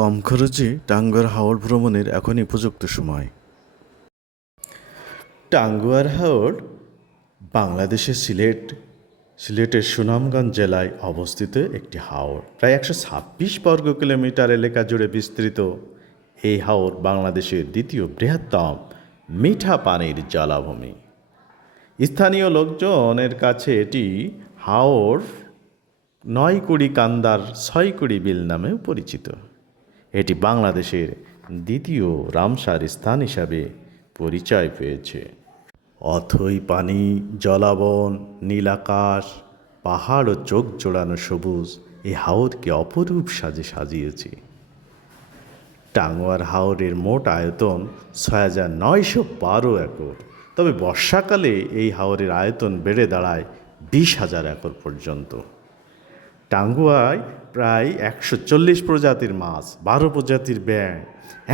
কম খরচে টাঙ্গুয়ার হাওর ভ্রমণের এখনই উপযুক্ত সময়। টাঙ্গুয়ার হাওর বাংলাদেশের সিলেটের সুনামগঞ্জ জেলায় অবস্থিত একটি হাওর। প্রায় 126 বর্গ কিলোমিটার এলাকা জুড়ে বিস্তৃত এই হাওর বাংলাদেশের দ্বিতীয় বৃহত্তম মিঠা পানির জলাভূমি। স্থানীয় লোকজনের কাছে এটি হাওর 9 কুড়ি কান্দার 6 কুড়ি বিল নামেও পরিচিত। এটি বাংলাদেশের দ্বিতীয় রামসার স্থান হিসাবে পরিচয় পেয়েছে। অথই পানি, জলাবন, নীল আকাশ, পাহাড় ও চোখ জোড়ানো সবুজ এই হাওরকে অপরূপ সাজে সাজিয়েছে। টাঙ্গুয়ার হাওরের মোট আয়তন 6,912 একর। তবে বর্ষাকালে এই হাওরের আয়তন বেড়ে দাঁড়ায় 20,000 একর পর্যন্ত। টাঙ্গুয়ায় প্রায় 140 প্রজাতির মাছ, 12 প্রজাতির ব্যাঙ,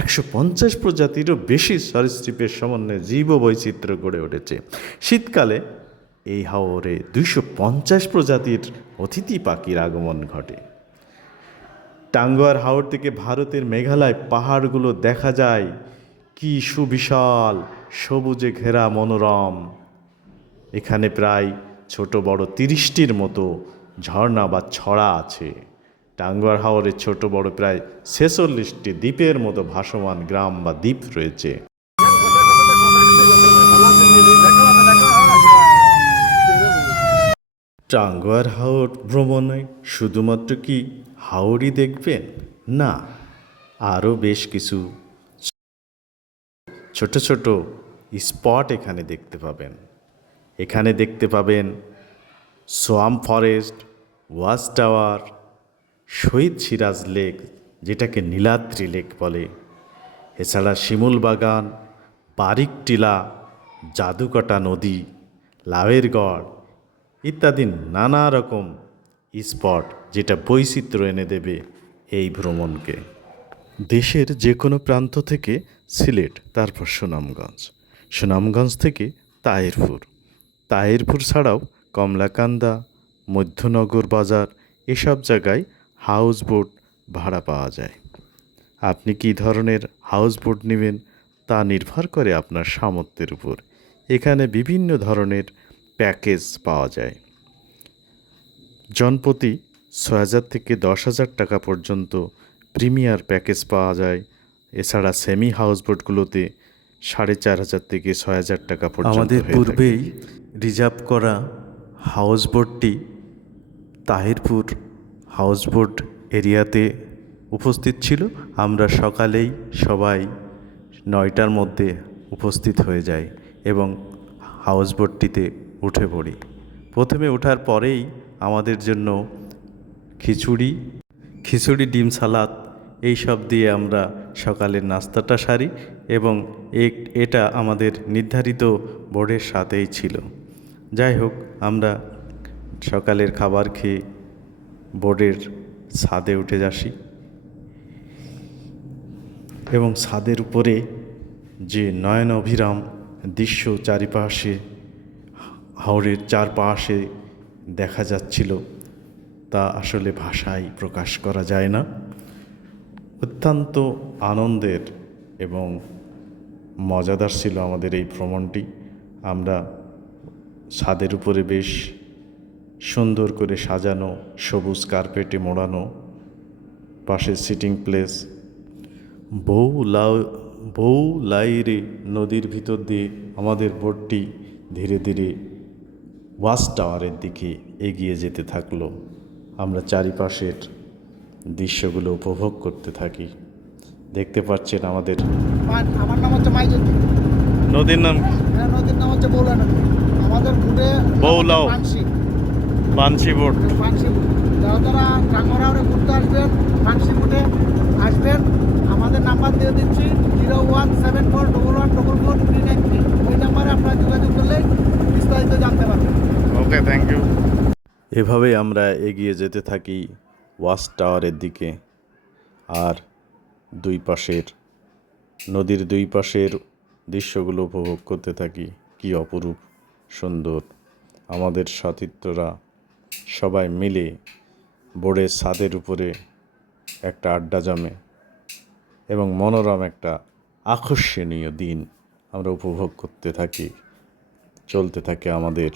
150 প্রজাতিরও বেশি সরীসৃপের সমন্বয়ে জীববৈচিত্র্য গড়ে উঠেছে। শীতকালে এই হাওরে 250 প্রজাতির অতিথি পাখির আগমন ঘটে। টাঙ্গুয়ার হাওর থেকে ভারতের মেঘালয় পাহাড়গুলো দেখা যায়, কি সুবিশাল সবুজে ঘেরা মনোরম। এখানে প্রায় ছোট বড় 30টির মতো ঝর্ণা বা ছড়া আছে। টাঙ্গুয়ার হাওরে ছোট বড় প্রায় 46টি দ্বীপের মতো ভাসমান গ্রাম বা দ্বীপ রয়েছে। টাঙ্গুয়ার হাওর ভ্রমণে শুধুমাত্র কি হাওরই দেখবেন? না, আরও বেশ কিছু ছোট ছোট স্পট এখানে দেখতে পাবেন। এখানে দেখতে পাবেন সোয়াম্প ফরেস্ট, ওয়াচ টাওয়ার, শহীদ সিরাজ লেক, যেটাকে নীলাদ্রি লেক বলে। এছাড়া শিমুল বাগান, বারিক টিলা, জাদুকাটা নদী, লাউয়ের গড় ইত্যাদি নানা রকম স্পট, যেটা বৈচিত্র্য এনে দেবে এই ভ্রমণকে। দেশের যে কোনো প্রান্ত থেকে সিলেট, তারপর সুনামগঞ্জ থেকে তাহিরপুর ছাড়াও কমলাকান্দা, মধ্যনগর বাজার এসব জায়গায় হাউস বোট ভাড়া পাওয়া যায়। আপনি কী ধরনের হাউস বোট নেবেন তা নির্ভর করে আপনার সামর্থ্যের উপর। এখানে বিভিন্ন ধরনের প্যাকেজ পাওয়া যায়। জনপ্রতি 6,000 থেকে 10,000 টাকা পর্যন্ত প্রিমিয়ার প্যাকেজ পাওয়া যায়। এছাড়া সেমি হাউস বোটগুলোতে 4,500 থেকে 6,000 টাকা পর্যন্ত। আমাদের পূর্বেই রিজার্ভ করা হাউস বোটটি তাহিরপুর হাউস বোট এরিয়াতে উপস্থিত ছিল। আমরা সকালেই সবাই 9টার মধ্যে উপস্থিত হয়ে যাই এবং হাউস বোটটিতে উঠে পড়ি। প্রথমে ওঠার পরেই আমাদের জন্য খিচুড়ি, ডিম সালাদ এইসব দিয়ে আমরা সকালের নাস্তাটা সারি এবং এটা আমাদের নির্ধারিত বোর্ডের সাথেই ছিল। যাই হোক, আমরা সকালের খাবার খেয়ে বোর্ডের ছাদে উঠে আসি এবং ছাদের উপরে যে নয়ন অভিরাম দৃশ্য চারিপাশে হাওরের চারপাশে দেখা যাচ্ছিল, তা আসলে ভাষায় প্রকাশ করা যায় না। অত্যন্ত আনন্দের এবং মজাদার ছিল আমাদের এই ভ্রমণটি। আমরা ছাদের উপরে বেশ সুন্দর করে সাজানো, সবুজ কার্পেটে মোড়ানো, পাশে সিটিং প্লেস, বউ লাইরে নদীর ভিতর দিয়ে আমাদের বোটটি ধীরে ধীরে ওয়াচ টাওয়ারের দিকে এগিয়ে যেতে থাকলো। আমরা চারিপাশের দৃশ্যগুলো উপভোগ করতে থাকি। দেখতে পাচ্ছেন আমার নাম হচ্ছে মাইজুদ্দিন। নদীর নাম হচ্ছে বৌলা নদী। আমাদের ঘুরে পানসি বোট। যারা টাঙ্গুয়ার ঘুরতে আসবেন, পানসি বোটে আসবেন, আমাদের নাম্বার দিয়ে দিচ্ছি 01741144393। ওই নাম্বারে আপনারা যোগাযোগ করলে বিস্তারিত জানতে পারবেন। ওকে, থ্যাংক ইউ। এভাবেই আমরা এগিয়ে যেতে থাকি ওয়াচ টাওয়ারের দিকে। আর নদীর দুই পাশের দৃশ্যগুলো উপভোগ করতে থাকি। কি অপরূপ সুন্দর। আমাদের সতীর্থরা সবাই মিলে বোর্ডের ছাদের উপরে একটা আড্ডা জমে। এবং মনোরম একটা আকর্ষণীয় দিন আমরা উপভোগ করতে থাকি। চলতে থাকে আমাদের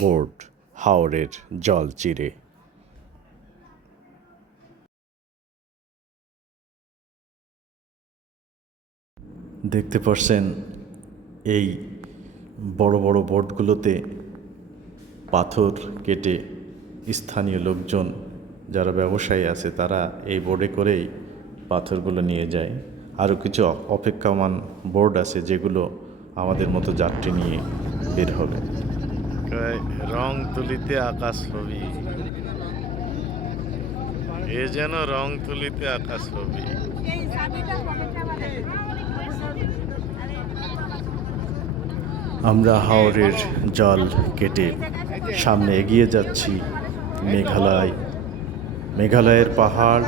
বোট হাওরের জল চিরে। দেখতে পাচ্ছেন এই বড় বড় বোটগুলোতে পাথর কেটে স্থানীয় লোকজন যারা ব্যবসায়ী আছে তারা এই বোর্ডে করেই পাথরগুলো নিয়ে যায়। আরও কিছু অপেক্ষমান বোর্ড আছে যেগুলো আমাদের মতো যাত্রী নিয়ে বের হবে। রং তুলিতে আকাশ ছবি, এ যেন রং তুলিতে আকাশ ছবি। আমরা হাওরের জল কেটে সামনে এগিয়ে যাচ্ছি মেঘালয়ের পাহাড়,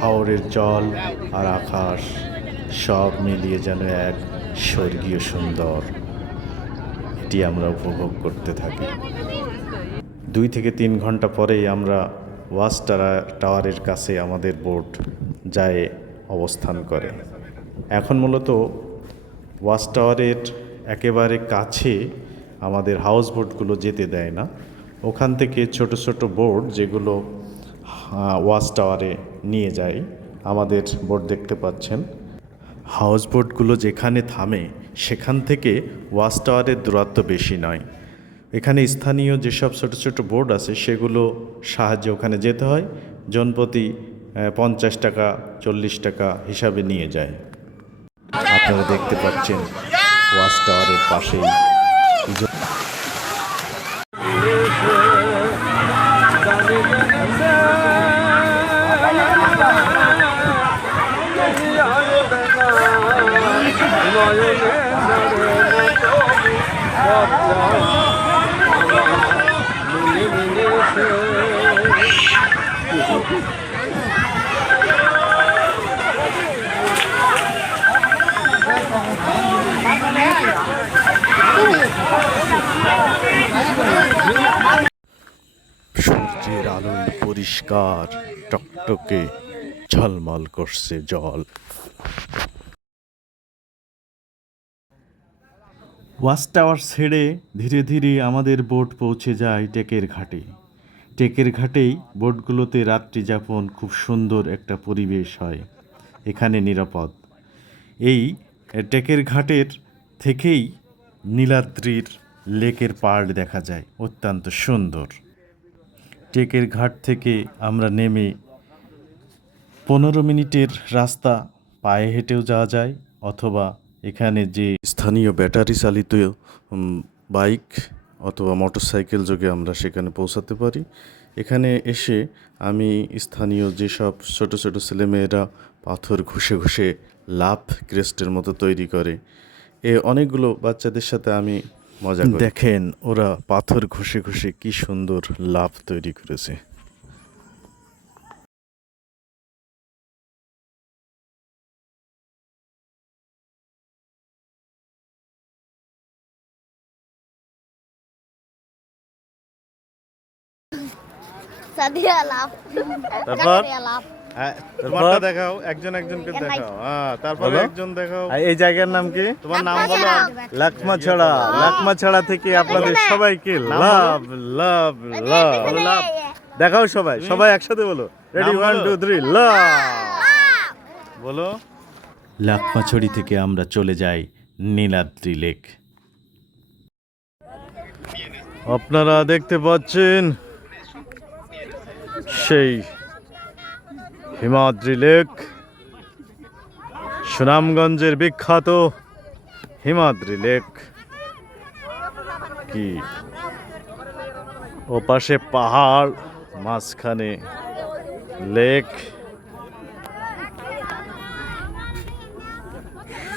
হাওরের জল আর আকাশ সব মিলিয়ে যেন এক স্বর্গীয় সুন্দর। এটি আমরা উপভোগ করতে থাকি। 2 থেকে 3 ঘন্টা পরেই আমরা ওয়াচ টাওয়ারের কাছে আমাদের বোট যায় অবস্থান করে। এখন মূলত ওয়াচ টাওয়ারের একেবারে কাছে আমাদের হাউস বোটগুলো যেতে দেয় না। ওখান থেকে ছোট ছোট বোট যেগুলো ওয়াচ টাওয়ারে নিয়ে যায়। আমাদের বোট দেখতে পাচ্ছেন। হাউস বোটগুলো যেখানে থামে সেখান থেকে ওয়াচ টাওয়ারের দূরত্ব বেশি নয়। এখানে স্থানীয় যেসব ছোট ছোট বোট আছে সেগুলো সাহায্যে ওখানে যেতে হয়। জনপ্রতি 50 টাকা 40 টাকা হিসাবে নিয়ে যায়। আপনারা দেখতে পাচ্ছেন ওয়াচ টাওয়ারের পাশেই সূর্যের আলোয় পরিষ্কার টকটকে ঝলমল করছে জল। ওয়াচ টাওয়ার ছেড়ে ধীরে ধীরে আমাদের বোট পৌঁছে যায় টেকের ঘাটে। টেকের ঘাটেই বোটগুলোতে রাত্রি যাপন খুব সুন্দর একটা পরিবেশ হয়, এখানে নিরাপদ। এই টেকের ঘাটের থেকেই নীলাদ্রির লেকের পাড় দেখা যায়, অত্যন্ত সুন্দর। টেকের ঘাট থেকে আমরা নেমে 15 মিনিটের রাস্তা পায়ে হেঁটেও যাওয়া যায়, অথবা এখানে যে স্থানীয় ব্যাটারি চালিত বাইক অথবা মোটরসাইকেল যোগে আমরা সেখানে পৌঁছাতে পারি। এখানে এসে আমি স্থানীয় যেসব ছোট ছোট ছেলেমেয়েরা পাথর ঘষে ঘষে লাভ ক্রেস্টের মতো তৈরি করে, অনেকগুলো বাচ্চাদের সাথে আমি মজা করি। দেখেন ওরা পাথর ঘষে ঘষে কি সুন্দর লাভ তৈরি করেছে। তারপর দেখাও, একজন একজনকে দেখাও। তারপরে একজন দেখাও। এই জায়গার নাম কি? তোমার নাম বলো। লাকমাছড়া। লাকমাছড়া থেকে আপনাদের সবাইকে লাভ লাভ লাভ লাভ দেখাও। সবাই সবাই একসাথে বলো। রেডি 1 2 3 লাভ বলো। লাকমাছড়ি থেকে আমরা চলে যাই নীলাদ্রি লেক। আপনারা দেখতে পাচ্ছেন সেই হিমাদ্রি লেক, সুনামগঞ্জের বিখ্যাত হিমাদ্রি লেক। কি ওপাশে পাহাড়, মাঝখানে লেক,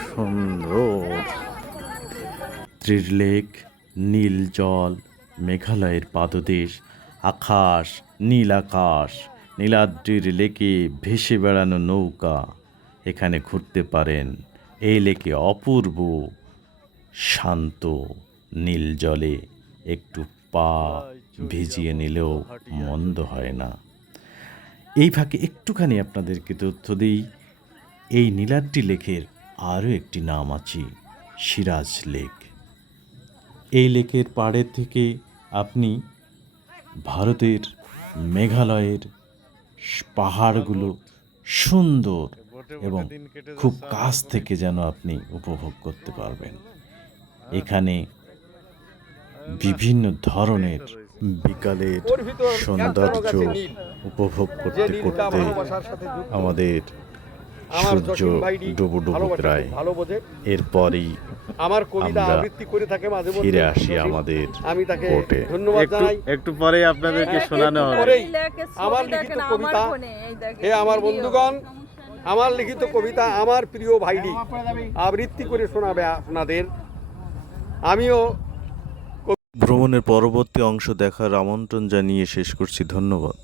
সুন্দর ত্রিলেক, নীল জল, মেঘালয়ের পাদদেশ, আকাশ, নীল আকাশ, নীলাদ্রির লেকে ভেসে বেড়ানো নৌকা, এখানে ঘুরতে পারেন। এই লেকে অপূর্ব শান্ত নীল জলে একটু পা ভিজিয়ে নিলেও মন্দ হয় না। এই ফাঁকে একটুখানি আপনাদেরকে তথ্য দিই, এই নীলাদ্রি লেকের আরও একটি নাম আছে, সিরাজ লেক। এই লেকের পাড়ের থেকে আপনি ভারতের মেঘালয়ের পাহাড়গুলো সুন্দর এবং খুব কাছ থেকে যেন আপনি উপভোগ করতে পারবেন। এখানে বিভিন্ন ধরনের বিকালের সৌন্দর্য উপভোগ করতে করতে আমাদের সূর্য ডুবুডুবু প্রায়। এরপরই আমরা ফিরে আসি আমাদের বোটে। একটু পরে আপনাদেরকে শোনানো হবে। আমার লিখিত কবিতা, হে আমার বন্ধুগণ, আমার লিখিত কবিতা আমার প্রিয় ভাইটি আবৃত্তি করে শোনাবে আপনাদের। আমিও ভ্রমণের পরবর্তী অংশ দেখার আমন্ত্রণ জানিয়ে শেষ করছি। ধন্যবাদ।